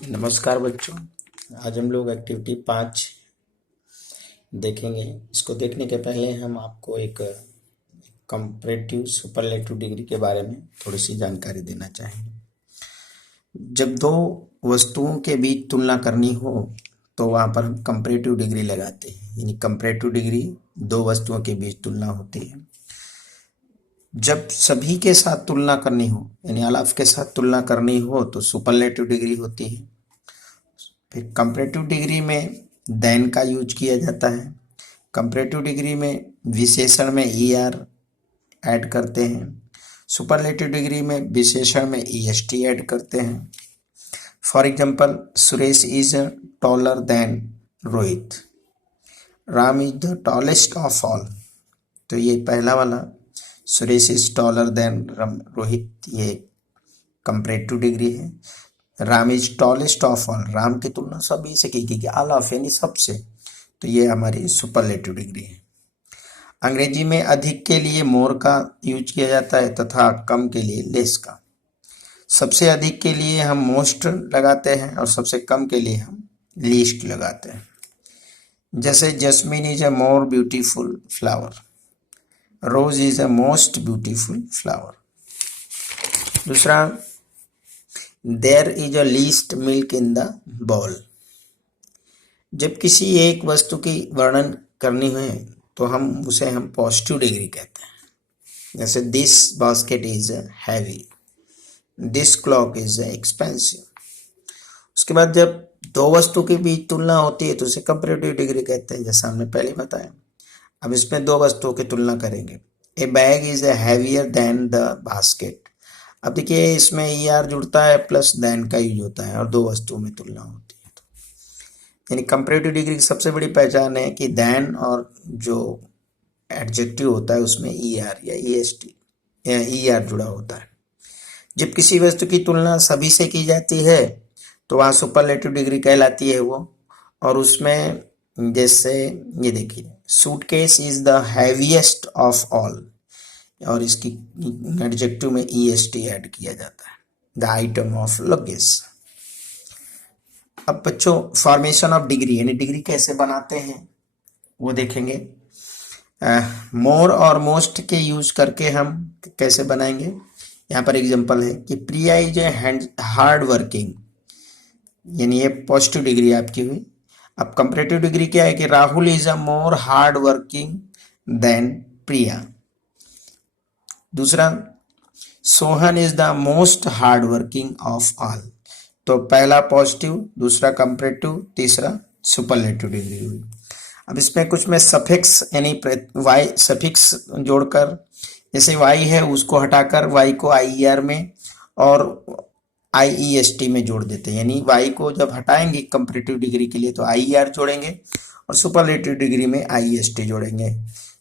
नमस्कार बच्चों। आज हम लोग एक्टिविटी 5 देखेंगे। इसको देखने के पहले हम आपको एक कंपैरेटिव सुपरलेटिव डिग्री के बारे में थोड़ी सी जानकारी देना चाहेंगे। जब दो वस्तुओं के बीच तुलना करनी हो तो वहाँ पर हम कंपैरेटिव डिग्री लगाते हैं। यानी कंपैरेटिव डिग्री दो वस्तुओं के बीच तुलना होती है। जब सभी के साथ तुलना करनी हो यानी अलाफ के साथ तुलना करनी हो तो सुपरलेटिव डिग्री होती है। फिर कंपैरेटिव डिग्री में देन का यूज किया जाता है। कंपैरेटिव डिग्री में विशेषण में ईआर ऐड करते हैं। सुपरलेटिव डिग्री में विशेषण में ईएसटी ऐड करते हैं। For example, Suresh is taller than Rohit. Ram is the tallest of all. तो ये पहला वाला Suresh is taller than Rohit, ये कंपैरेटिव डिग्री है। Ram is tallest of all, Ram की तुलना सभी से की गई, ऑल ऑफ यानी सबसे, तो ये हमारी सुपरलेटिव डिग्री है। अंग्रेजी में अधिक के लिए मोर का यूज किया जाता है तथा कम के लिए लेस का। सबसे अधिक के लिए हम मोस्ट लगाते हैं और सबसे कम के लिए हम लीस्ट लगाते हैं। जैसे jasmine is a more beautiful flower, rose is a most beautiful flower. दूसरा, there is a least milk in the bowl. जब किसी एक वस्तु की वर्णन करनी है तो हम पॉजिटिव डिग्री कहते हैं। जैसे this basket is heavy, this clock is expensive. उसके बाद जब दो वस्तु के बीच तुलना होती है तो उसे कंपैरेटिव डिग्री कहते हैं, जैसा हमने पहले बताया। अब इसमें दो वस्तुओं की तुलना करेंगे। ए bag is heavier than the basket. अब देखिए इसमें ई आर जुड़ता है प्लस देन का यूज होता है और दो वस्तुओं में तुलना होती है। यानी कंपैरेटिव डिग्री की सबसे बड़ी पहचान है कि देन और जो एडजेक्टिव होता है उसमें ई आर या ई एस टी या ई आर जुड़ा होता है। जब किसी वस्तु की तुलना सभी से की जाती है तो वहाँ सुपरलेटिव डिग्री कहलाती है वो। और उसमें जैसे ये देखिए, suitcase is the heaviest of all, और इसकी एडजेक्टिव में ईएसटी ऐड किया जाता है, द आइटम ऑफ लगेज। अब बच्चों, फॉर्मेशन ऑफ डिग्री यानी डिग्री कैसे बनाते हैं वो देखेंगे। मोर और मोस्ट के यूज करके हम कैसे बनाएंगे। यहाँ पर एग्जांपल है कि प्रिया इज ए हार्ड वर्किंग, यानी ये पॉजिटिव डिग्री आपकी हुई। अब कंपैरेटिव डिग्री क्या है कि Rahul is a more hard working than Priya. दूसरा, Sohan is the most hard working of all. तो पहला पॉजिटिव, दूसरा कंपैरेटिव, तीसरा सुपरलेटिव डिग्री हुई। अब इसमें कुछ में सफिक्स यानी वाई सफिक्स जोड़कर, जैसे वाई है उसको हटाकर वाई को आईईआर में और आईईएसटी में जोड़ देते हैं। यानी वाई को जब हटाएंगे कंपैरेटिव डिग्री के लिए तो आईईआर जोड़ेंगे और सुपरलेटिव डिग्री में आईईएसटी जोड़ेंगे।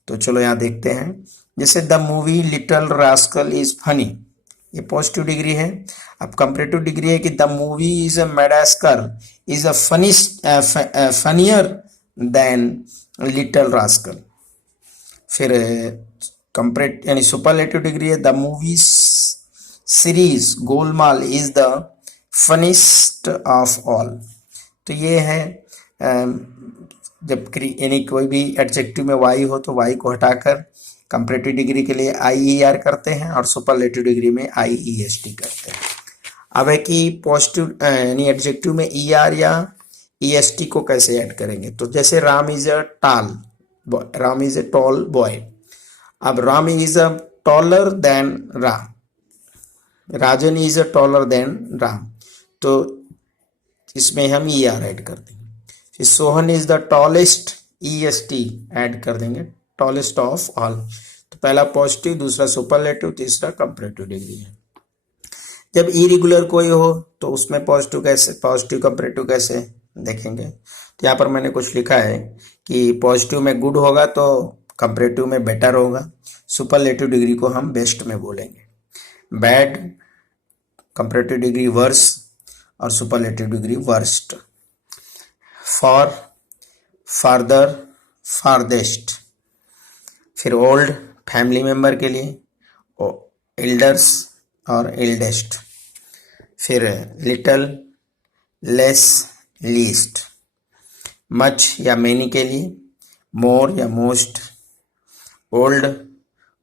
तो चलो यहाँ देखते हैं। जैसे the movie Little Rascal is funny, ये पॉजिटिव डिग्री है। अब कंपैरेटिव डिग्री है कि the movie is Madagascar is a funnier than Little Rascal. फिर कंपैरेटिव यानी सुपरलेटिव डिग्री है, the movie series Golmaal is the funniest of all. तो ये है जब यानी कोई भी एडजेक्टिव में वाई हो तो वाई को हटाकर कंपैरेटिव डिग्री के लिए आईईआर करते हैं और सुपरलेटिव डिग्री में आईईएसटी करते हैं। अब है कि पॉजिटिव यानी एडजेक्टिव में ईआर या ईएसटी को कैसे ऐड करेंगे। तो जैसे Ram is a tall boy. अब Ram is a taller than Ram, Rajan is a taller than Ram, तो इसमें हम ईआर ऐड कर देंगे। फिर Sohan is the tallest, EST add कर देंगे, टॉलेस्ट ऑफ ऑल। तो पहला पॉजिटिव, दूसरा सुपरलेटिव, तीसरा कंपैरेटिव डिग्री है। जब इरेगुलर कोई हो तो उसमें पॉजिटिव कंपैरेटिव कैसे देखेंगे। तो यहाँ पर मैंने कुछ लिखा है कि पॉजिटिव में गुड होगा तो कंपैरेटिव में बेटर होगा। सुपरलेटिव डिग्री को हम बेस्ट में बोलेंगे। बैड कंपैरेटिव डिग्री वर्स और superlative degree worst. For, farther, farthest. फिर ओल्ड फैमिली मेंबर के लिए, एल्डर्स और एल्डेस्ट। फिर लिटल, लेस, लीस्ट, मच या मेनी के लिए, मोर या मोस्ट, ओल्ड,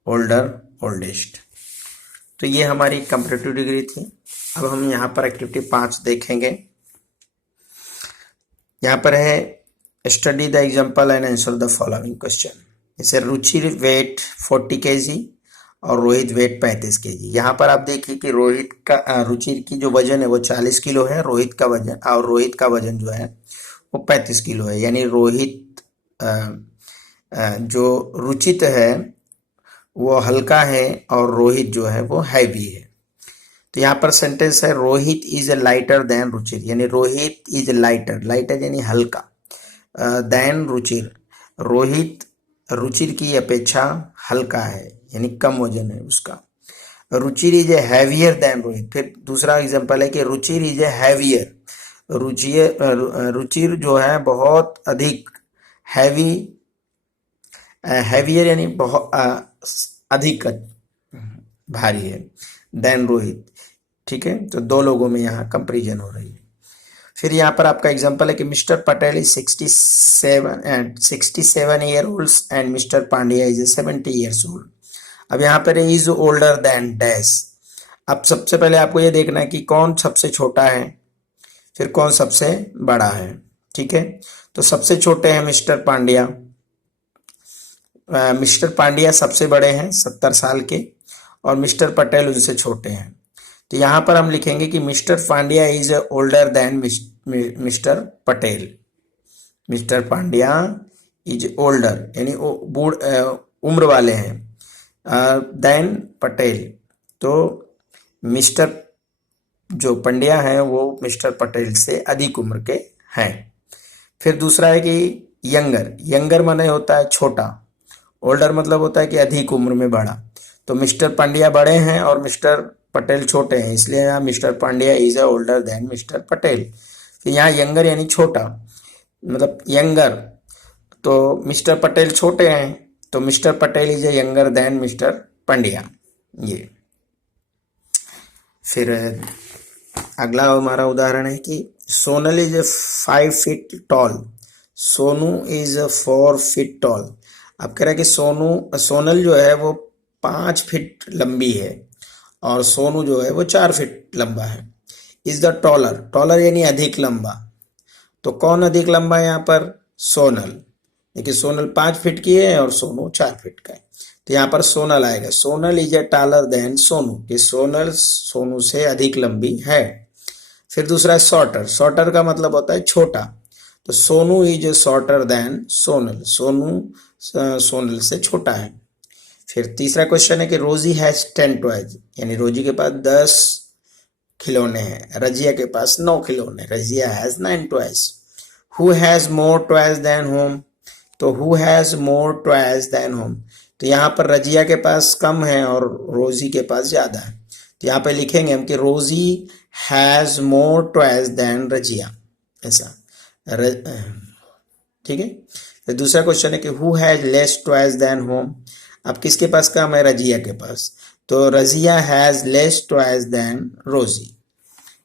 ओल्डर, ओल्डेस्ट। तो ये हमारी कंपैरेटिव डिग्री थी। अब हम यहाँ पर एक्टिविटी 5 देखेंगे। यहाँ पर है study the example and answer the following question. जैसे रुचि वेट 40 kg और रोहित वेट 35 kg। यहाँ पर आप देखिए कि रोहित का रुचि की जो वजन है वो 40 किलो है, रोहित का वजन जो है वो 35 किलो है। यानी रोहित जो रुचित है वो हल्का है और रोहित जो है वो हैवी है। तो यहाँ पर सेंटेंस है Rohit is lighter than Ruchir, यानी रोहित इज लाइटर, लाइटर यानी हल्का, देन रुचिर, रोहित रुचिर की अपेक्षा हल्का है यानी कम वजन है उसका। Ruchir is a heavier than Rohit. फिर दूसरा एग्जांपल है कि Ruchir is a heavier, Ruchir जो है बहुत अधिक, हैवी, हैवियर यानी बहुत अधिक भारी है, देन रोहित। ठीक है, तो दो लोगों में यहाँ कंपेरिजन हो रही है। फिर यहाँ पर आपका एग्जांपल है कि mister Patel is 67 year old and mister Pandya is 70 years old. अब यहाँ पर इज ओल्डर देन डैश। अब सबसे पहले आपको ये देखना है कि कौन सबसे छोटा है, फिर कौन सबसे बड़ा है। ठीक है, तो सबसे छोटे हैं मिस्टर पांड्या, मिस्टर पांड्या सबसे बड़े हैं 70 साल के, और मिस्टर पटेल उनसे छोटे हैं। तो यहाँ पर हम लिखेंगे कि mister Pandya is older than mister Patel. Mister Pandya is older यानी उम्र वाले हैं, देन पटेल। तो मिस्टर जो पंड्या हैं वो मिस्टर पटेल से अधिक उम्र के हैं। फिर दूसरा है कि यंगर, यंगर माने होता है छोटा, ओल्डर मतलब होता है कि अधिक उम्र में बड़ा। तो मिस्टर पांड्या बड़े हैं और मिस्टर पटेल छोटे हैं, इसलिए यहाँ mister Pandya is older than mister Patel. तो यहाँ यंगर यानी छोटा, मतलब यंगर, तो मिस्टर पटेल छोटे हैं तो mister Patel is younger than mister Pandya. ये फिर अगला हमारा उदाहरण है कि Sonal is 5 feet tall, Sonu is 4 feet tall. अब कह रहा है कि सोनल जो है वो 5 फीट लंबी है और सोनू जो है वो 4 फीट लंबा है। इज द टॉलर, टॉलर यानी अधिक लंबा, तो कौन अधिक लंबा है यहाँ पर? सोनल। देखिए सोनल 5 फीट की है और सोनू 4 फीट का है, तो यहाँ पर सोनल आएगा। Sonal is a taller than Sonu, कि सोनल सोनू से अधिक लंबी है। फिर दूसरा है शॉर्टर, शॉर्टर का मतलब होता है छोटा, तो Sonu is shorter than Sonal, Sonu Sonal से छोटा है। फिर तीसरा क्वेश्चन है कि रोजी हैज 10 टॉयज, यानी रोजी के पास 10 खिलौने हैं, रजिया के पास 9 खिलौने, Razia has 9 toys. Who has more toys than whom, तो who has more toys than whom, तो यहाँ पर रजिया के पास कम है और रोजी के पास ज्यादा है, तो यहाँ पे लिखेंगे हम कि Rosy has more toys than Razia, ऐसा। ठीक है। तो दूसरा क्वेश्चन है कि who has less toys than home, अब किसके पास कम है? रजिया के पास, तो Razia has less toys than Rosy.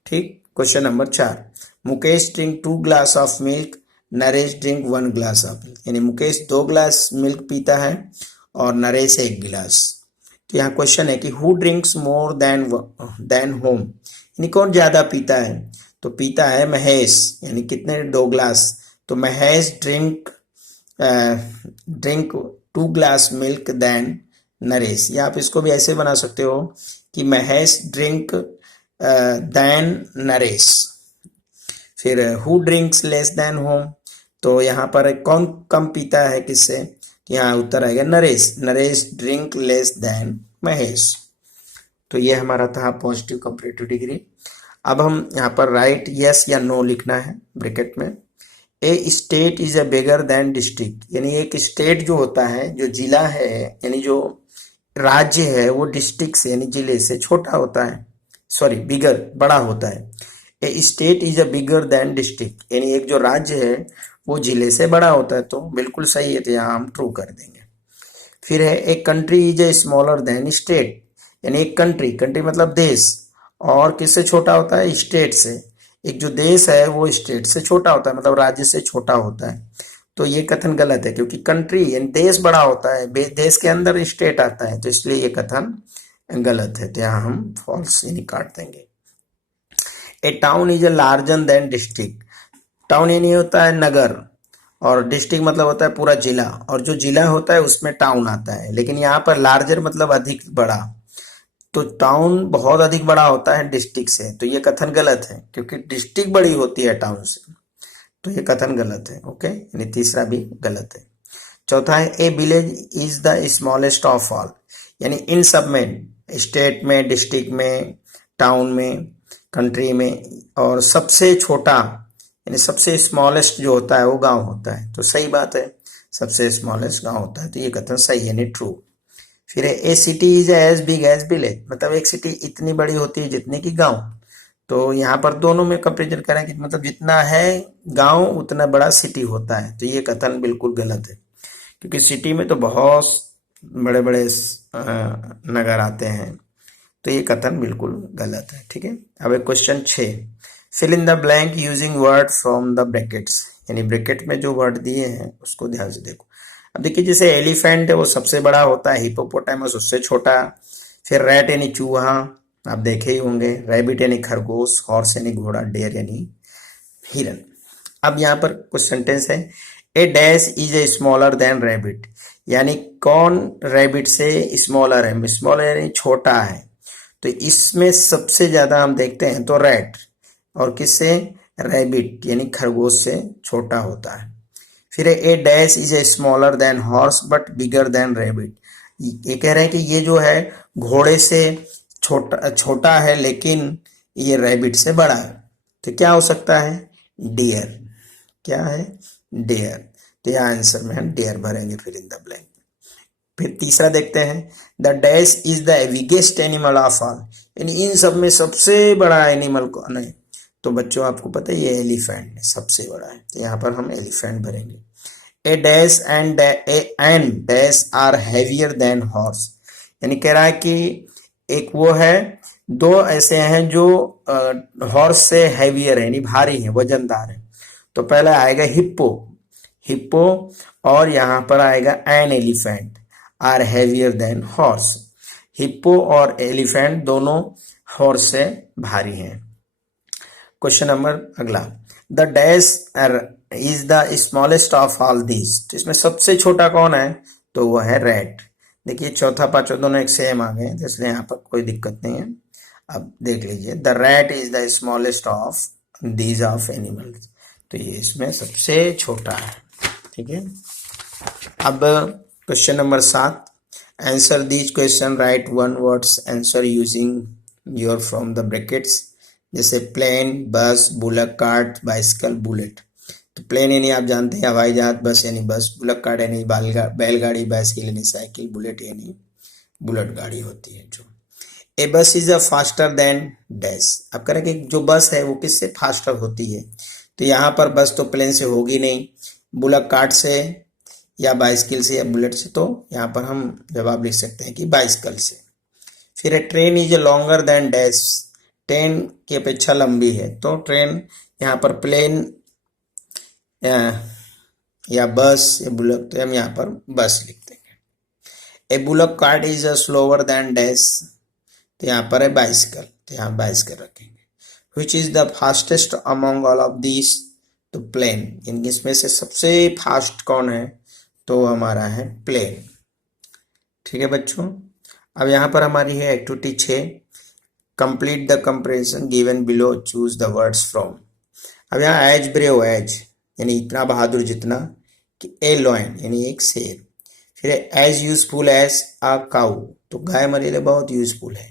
ठीक। Question number 4, Mukesh drink 2 glass of milk, Naresh drink 1 glass of milk, यानी मुकेश 2 ग्लास मिल्क पीता है और नरेश 1 गिलास। तो यहाँ क्वेश्चन है कि who drinks more than home, यानी कौन ज्यादा पीता है? तो पीता है महेश, यानी कितने? 2 ग्लास, तो Mahesh drink 2 glass milk than Naresh, या आप इसको भी ऐसे बना सकते हो कि महेश ड्रिंक देन नरेश। फिर who drinks less than whom, तो यहाँ पर कौन कम पीता है किससे? यहाँ उत्तर आएगा Naresh, Naresh drink less than Mahesh. तो ये हमारा था पॉजिटिव कंपैरेटिव डिग्री। अब हम यहाँ पर राइट यस या नो लिखना है ब्रैकेट में। A state is a bigger than district, यानी एक स्टेट जो होता है, जो जिला है, यानी जो राज्य है, वो डिस्ट्रिक्ट से यानी जिले से छोटा होता है, सॉरी बिगर, बड़ा होता है। A state is a bigger than district, यानी एक जो राज्य है वो जिले से बड़ा होता है, तो बिल्कुल सही है, तो यहाँ हम ट्रू कर देंगे। फिर है a country is a smaller then state, यानी एक कंट्री, कंट्री मतलब देश, और किससे छोटा होता है? स्टेट से, एक जो देश है वो स्टेट से छोटा होता है, मतलब राज्य से छोटा होता है। तो ये कथन गलत है, क्योंकि कंट्री यानी देश बड़ा होता है, देश के अंदर स्टेट आता है, तो इसलिए ये कथन गलत है। तो यहाँ हम फॉल्स यानी काट देंगे। A town is a larger than district. Town यानी होता है नगर, और डिस्ट्रिक्ट मतलब होता है पूरा जिला, और जो जिला होता है उसमें टाउन आता है। लेकिन यहाँ पर लार्जर मतलब अधिक बड़ा, तो टाउन बहुत अधिक बड़ा होता है डिस्ट्रिक्ट से, तो ये कथन गलत है, क्योंकि डिस्ट्रिक्ट बड़ी होती है टाउन से। तो ये कथन गलत है। ओके, यानी तीसरा भी गलत है। चौथा है ए village is the smallest of all, यानी इन सब में, स्टेट में, डिस्ट्रिक्ट में, टाउन में, कंट्री में, और सबसे छोटा यानी सबसे स्मॉलेस्ट जो होता है वो गांव होता है। तो सही बात है, सबसे स्मॉलेस्ट गांव होता है, तो ये कथन सही यानी ट्रू। फिर है a city is as big as village, मतलब एक सिटी इतनी बड़ी होती है जितने की गांव। तो यहाँ पर दोनों में कंपेरिजन करें कि मतलब जितना है गांव उतना बड़ा सिटी होता है, तो ये कथन बिल्कुल गलत है, क्योंकि सिटी में तो बहुत बड़े बड़े नगर आते हैं, तो ये कथन बिल्कुल गलत है। ठीक है, अब एक question 6, fill in the blank using word from the brackets, यानी ब्रैकेट में जो वर्ड दिए हैं उसको ध्यान से देखो। अब देखिए, जैसे एलिफेंट है वो सबसे बड़ा होता है, हिपोपोटामस उससे छोटा, फिर रैट यानी चूहा, आप देखे ही होंगे, रैबिट यानी खरगोश, हॉर्स यानी घोड़ा, डेयर यानी हिरन। अब यहाँ पर कुछ सेंटेंस है, a dash is a smaller than rabbit, यानी कौन रैबिट से स्मॉलर है, स्मॉलर यानी छोटा है। तो इसमें सबसे ज्यादा हम देखते हैं तो रैट, और किससे, रैबिट यानी खरगोश से छोटा होता है। फिर a dash is a smaller than horse but bigger than rabbit, ये कह रहे हैं कि ये जो है घोड़े से छोटा छोटा है, लेकिन ये रैबिट से बड़ा है। तो क्या हो सकता है, डियर। क्या है, डियर। तो यह आंसर में हम डियर भरेंगे फिर इन द ब्लैंक। फिर तीसरा देखते हैं, the dash is the biggest animal of all, यानी इन सब में सबसे बड़ा एनिमल कौन है। तो बच्चों आपको पता है ये एलिफेंट है, सबसे बड़ा है, तो यहाँ पर हम एलिफेंट भरेंगे। A dash and dash are heavier than horse, यानी कह रहा है कि एक वो है, दो ऐसे हैं जो हॉर्स से हैवियर है, यानी भारी है, वजनदार है। तो पहला आएगा हिप्पो, हिप्पो, और यहां पर आएगा an elephant are heavier than horse. Hippo और एलिफेंट दोनों हॉर्स से भारी हैं। क्वेश्चन नंबर अगला, the dash is the smallest of all these, तो इसमें सबसे छोटा कौन है, तो वो है रैट। देखिए चौथा पांचवा दोनों एक सेम आ गए, तो इसलिए यहाँ पर कोई दिक्कत नहीं है। अब देख लीजिए, the rat is the smallest of these of animals, तो ये इसमें सबसे छोटा है। ठीक है, अब question number 7, answer these question, right one words answer using your from the brackets, जैसे प्लेन, बस, बुलक कार्ट, बाइसिकल, बुलेट। तो प्लेन यानी आप जानते हैं हवाई जहाज, बस यानी बस, बुलक कार्ट यानी बैलगाड़ी, बाइसिकल यानी साइकिल, बुलेट यानी बुलेट गाड़ी होती है जो। ए बस is a faster than dash, आप कह रहे हैं कि जो बस है वो किससे फास्टर होती है, तो यहाँ पर बस तो प्लेन से होगी नहीं, बुलक कार्ट से या बाइसिकल से या बुलेट से, तो यहाँ पर हम जवाब लिख सकते हैं कि बाइसिकल से। फिर train is longer than dash, train की अपेक्षा लंबी है, तो ट्रेन यहाँ पर प्लेन या बस या बुलक, तो हम यहाँ पर बस लिख देंगे। A bullock cart is slower than dash, तो यहाँ पर है बाइसिकल, तो यहाँ बाइसिकल रखेंगे। Which is the fastest among all of this, तो प्लेन, इनके इसमें से सबसे फास्ट कौन है, तो हमारा है प्लेन। ठीक है बच्चों, अब यहाँ पर हमारी है activity 6, complete the comparison given below, choose the words from. अब यहाँ एज ब्रेव, एज यानी इतना बहादुर जितना, कि ए लॉयन यानी एक शेर, फिर as useful as a cow, तो गाय हमारे लिए बहुत यूजफुल है।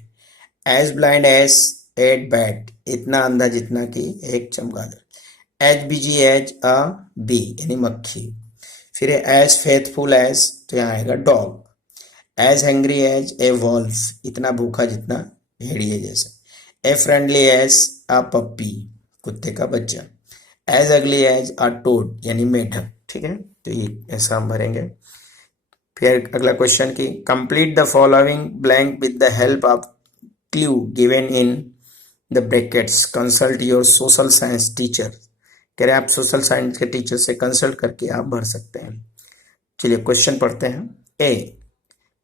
As blind as at bat, इतना अंधा जितना कि एक चमगादड़। As busy as a bee यानी मक्खी, फिर एज फेथफुल एज, तो यहाँ आएगा dog. As hungry as a wolf, इतना भूखा जितना भेड़िए जैसा। ए फ्रेंडली एज अ पप्पी, कुत्ते का बच्चा। एज अगली एज अ टोड यानी मेढक। ठीक है, तो ये ऐसा हम भरेंगे। फिर अगला क्वेश्चन की, complete the following blank with the help of clue given in the brackets consult your social science teacher, कह रहे आप सोशल साइंस के टीचर से कंसल्ट करके आप भर सकते हैं। चलिए क्वेश्चन पढ़ते हैं। A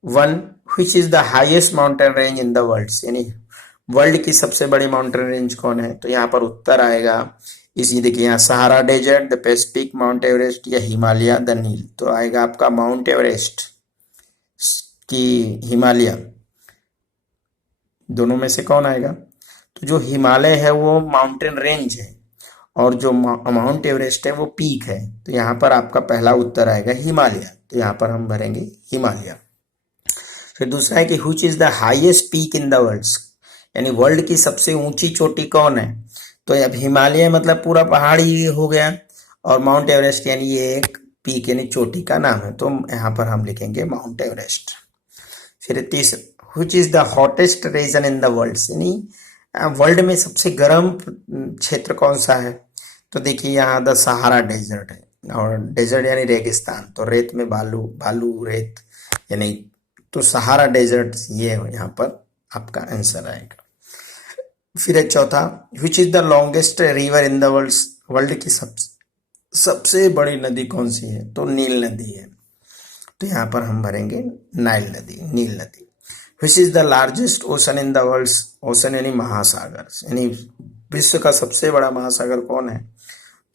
one which is the highest mountain range in the world, यानी वर्ल्ड की सबसे बड़ी माउंटेन रेंज कौन है? तो यहाँ पर उत्तर आएगा इसी, देखिए यहाँ Sahara desert, the Pacific, Mount Everest या हिमालय, द नील। तो आएगा आपका माउंट एवरेस्ट की हिमालय, दोनों में से कौन आएगा? तो जो हिमालय है वो माउंटेन रेंज है और जो माउंट एवरेस्ट है वो पीक है। तो यहाँ पर आपका पहला उत्तर आएगा हिमालय, तो यहाँ पर हम भरेंगे हिमालय। फिर दूसरा है कि which is the highest peak in the world, यानी वर्ल्ड की सबसे ऊंची चोटी कौन है? तो अब हिमालय मतलब पूरा पहाड़ी हो गया और माउंट एवरेस्ट यानी ये एक पीक यानी चोटी का नाम है, तो यहाँ पर हम लिखेंगे माउंट एवरेस्ट। फिर तीसरा, which is the hottest region in the world, यानी वर्ल्ड में सबसे गर्म क्षेत्र कौन सा है? तो देखिए यहाँ द सहारा डेजर्ट है, और डेजर्ट यानी रेगिस्तान, तो रेत में बालू रेत यानी, तो सहारा डेजर्ट ये यहाँ पर आपका आंसर आएगा। फिर एक चौथा, विच is the longest river in the world, world की सबसे बड़ी नदी कौन सी है? तो नील नदी है, तो यहाँ पर हम भरेंगे नाइल नदी, नील नदी। विच is the largest ocean in the world, ocean यानी महासागर, यानी विश्व का सबसे बड़ा महासागर कौन है?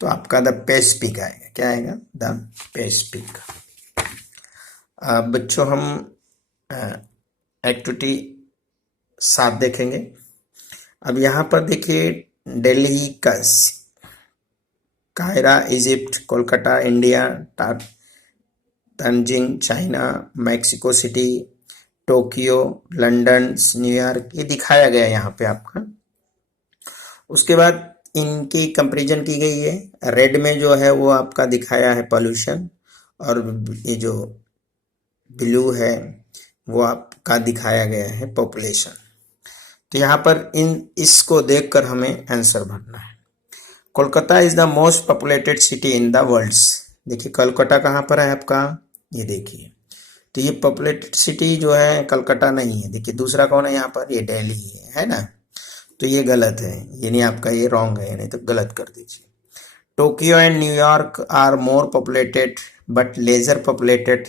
तो आपका द पैसिफिक आएगा। क्या आएगा? The Pacific. बच्चों हम एक्टिविटी 7 देखेंगे। अब यहाँ पर देखिए Delhi, Cairo Egypt, Kolkata India, Tianjin China, Mexico City, Tokyo, London, New York, ये दिखाया गया यहाँ पे आपका। उसके बाद इनकी कंपैरिजन की गई है। रेड में जो है वो आपका दिखाया है पॉल्यूशन, और ये जो ब्लू है वो आपका दिखाया गया है पॉपुलेशन। तो यहाँ पर इसको देखकर हमें आंसर भरना है। Kolkata is the most populated city in the world, देखिए कोलकाता कहाँ पर है आपका, ये देखिए, तो ये पॉपुलेटेड सिटी जो है कलकत्ता नहीं है। देखिए दूसरा कौन है यहाँ पर, ये दिल्ली है ना, तो ये गलत है, यानी आपका ये रॉन्ग है, नहीं तो गलत कर दीजिए। Tokyo and New York are more populated but lesser populated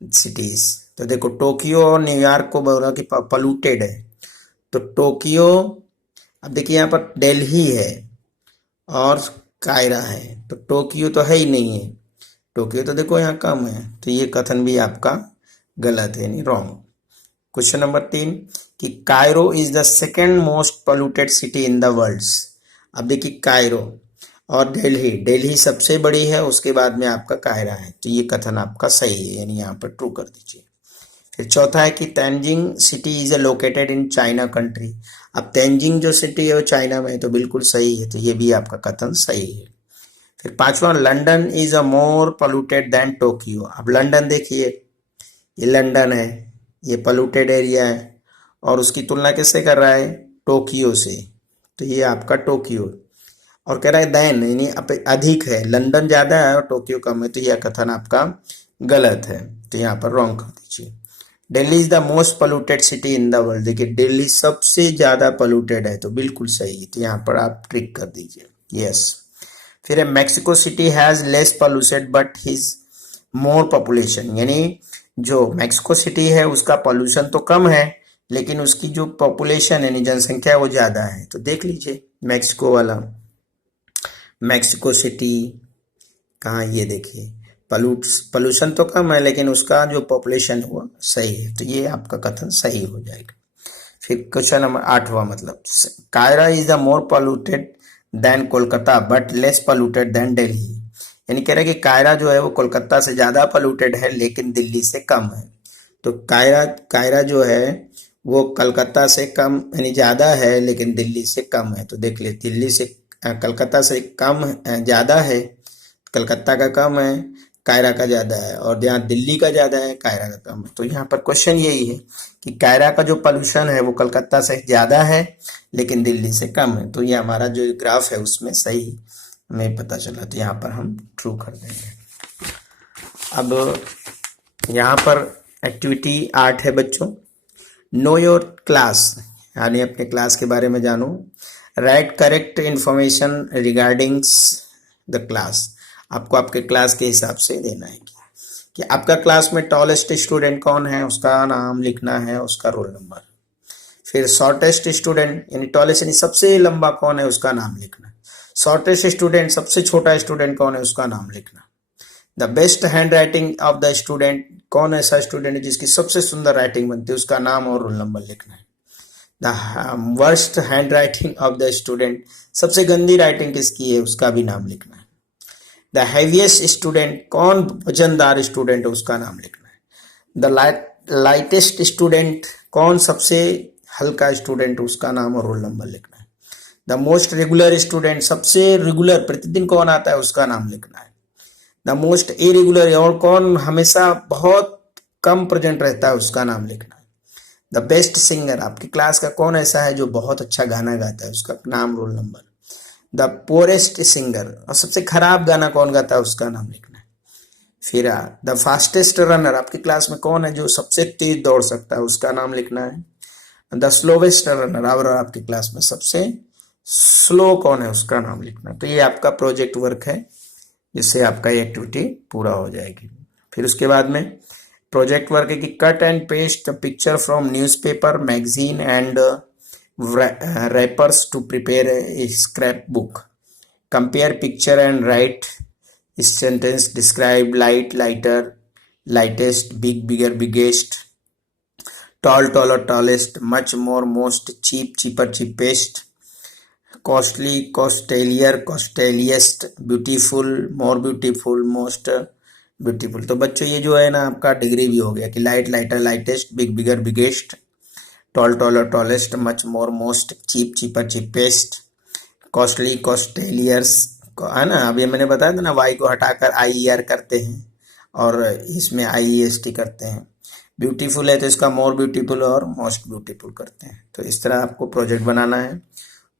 cities. तो देखो टोक्यो और न्यूयॉर्क को बोला कि पॉल्यूटेड है, तो टोक्यो, अब देखिए यहाँ पर दिल्ली है और कायरा है, तो टोक्यो तो है ही नहीं है, टोक्यो तो देखो यहाँ कम है, तो ये कथन भी आपका गलत है, यानी रॉन्ग। क्वेश्चन नंबर 3 कि Cairo is the second most polluted city in the world. अब देखिए कायरो और दिल्ली सबसे बड़ी है, उसके बाद में आपका कायरा है, तो ये कथन आपका सही है, यानी यहाँ पर ट्रू कर दीजिए। फिर चौथा है कि Tenzing city is located in China country. अब तेंजिंग जो सिटी है वो चाइना में है, तो बिल्कुल सही है, तो ये भी आपका कथन सही है। फिर पांचवा, London is a more polluted than Tokyo. अब लंदन देखिए, ये लंदन है, ये पोल्यूटेड एरिया है, और उसकी तुलना किससे कर रहा है? टोक्यो से, तो ये आपका टोक्यो, और कह रहा है देन यानी अधिक है, लंदन ज़्यादा है और टोक्यो कम है, तो यह कथन आपका गलत है, तो यहाँ पर रॉन्ग कर दीजिए। Delhi is the most polluted city in the world, देखिए दिल्ली सबसे ज़्यादा पोल्यूटेड है, तो बिल्कुल सही, तो यहाँ पर आप ट्रिक कर दीजिए, यस। फिर Mexico city has less pollution but his more population, यानी जो मैक्सिको सिटी है उसका पॉल्यूशन तो कम है, लेकिन उसकी जो पॉपुलेशन यानी जनसंख्या है वो ज़्यादा है। तो देख लीजिए मैक्सिको वाला, मैक्सिको सिटी कहाँ, ये देखिए पॉल्यूशन तो कम है लेकिन उसका जो पॉपुलेशन है वो सही है, तो ये आपका कथन सही हो जाएगा। फिर क्वेश्चन नंबर 8वां, मतलब Cairo is the more polluted than Kolkata but less polluted than Delhi, यानी कह रहे हैं कि कायरा जो है वो कोलकाता से ज़्यादा पॉल्यूटेड है लेकिन दिल्ली से कम है। तो कायरा जो है वो कलकत्ता से कम यानी ज़्यादा है लेकिन दिल्ली से कम है। तो देख ले, दिल्ली से कलकत्ता से कम ज़्यादा है, कलकत्ता का कम है, कायरा का ज़्यादा है, और यहाँ दिल्ली का ज़्यादा है, कायरा का कम है। तो यहाँ पर क्वेश्चन यही है कि कायरा का जो पोल्यूशन है वो कलकत्ता से ज़्यादा है लेकिन दिल्ली से कम है। तो ये हमारा जो ग्राफ है उसमें सही नहीं पता चला, तो यहाँ पर हम ट्रू कर देंगे। अब यहाँ पर एक्टिविटी 8 है बच्चों, नो योर क्लास, यानी अपने क्लास के बारे में जानो। Right correct information regarding the class. आपको आपके क्लास के हिसाब से देना है कि आपका क्लास में टॉलेस्ट स्टूडेंट कौन है, उसका नाम लिखना है, उसका रोल नंबर। फिर शॉर्टेस्ट स्टूडेंट यानी टॉलेस्ट यानी सबसे लंबा कौन है, उसका नाम लिखना। शॉर्टेस्ट स्टूडेंट सबसे छोटा स्टूडेंट कौन है, उसका नाम लिखना। The best hand writing of the student, कौन ऐसा स्टूडेंट है जिसकी सबसे सुंदर राइटिंग बनती है, उसका नाम और रोल नंबर लिखना है। The worst hand writing of the student, सबसे गंदी राइटिंग किसकी है, उसका भी नाम लिखना है। द हैवीएस्ट स्टूडेंट, कौन वजनदार स्टूडेंट है, उसका नाम लिखना है। द लाइटेस्ट स्टूडेंट, कौन सबसे हल्का स्टूडेंट, उसका नाम और रोल नंबर लिखना है। द मोस्ट रेगुलर स्टूडेंट, सबसे रेगुलर प्रतिदिन कौन आता है, उसका नाम लिखना है। द मोस्ट इरेगुलर, और कौन हमेशा बहुत कम प्रेजेंट रहता है, उसका नाम लिखना है। द बेस्ट सिंगर, आपकी क्लास का कौन ऐसा है जो बहुत अच्छा गाना गाता है, उसका नाम roll number. The poorest singer, और सबसे खराब गाना कौन गाता है, उसका नाम लिखना है। फिर द फास्टेस्ट रनर, आपकी क्लास में कौन है जो सबसे तेज दौड़ सकता है, उसका नाम लिखना है। द स्लोवेस्ट रनर, और आपकी क्लास में सबसे स्लो कौन है, उसका नाम लिखना है। तो ये आपका प्रोजेक्ट वर्क है, जिससे आपका ये एक्टिविटी पूरा हो जाएगी। फिर उसके बाद में प्रोजेक्ट वर्क है कि cut and paste the picture from newspaper, magazine and wrappers to prepare a scrap book. Compare picture and write sentence, describe light, lighter, lightest, big, bigger, biggest, tall, taller, tallest, much more, most, cheap, cheaper, cheapest, costly, costlier, costliest, beautiful, more beautiful, most beautiful. तो बच्चों ये जो है ना आपका degree भी हो गया कि light, lighter, lightest, big, bigger, biggest, tall, taller, tallest, much more, most, cheap, cheaper, cheapest, costly, costliers, है ना। अब ये मैंने बताया था ना, वाई को हटाकर IER करते हैं और इसमें IEST करते हैं। ब्यूटीफुल है तो इसका मोर ब्यूटीफुल और मोस्ट ब्यूटीफुल करते हैं। तो इस तरह आपको प्रोजेक्ट बनाना है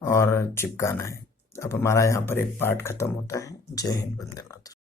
और चिपकाना है। अब हमारा यहाँ पर एक पार्ट खत्म होता है। जय हिंद, वंदे मातरम।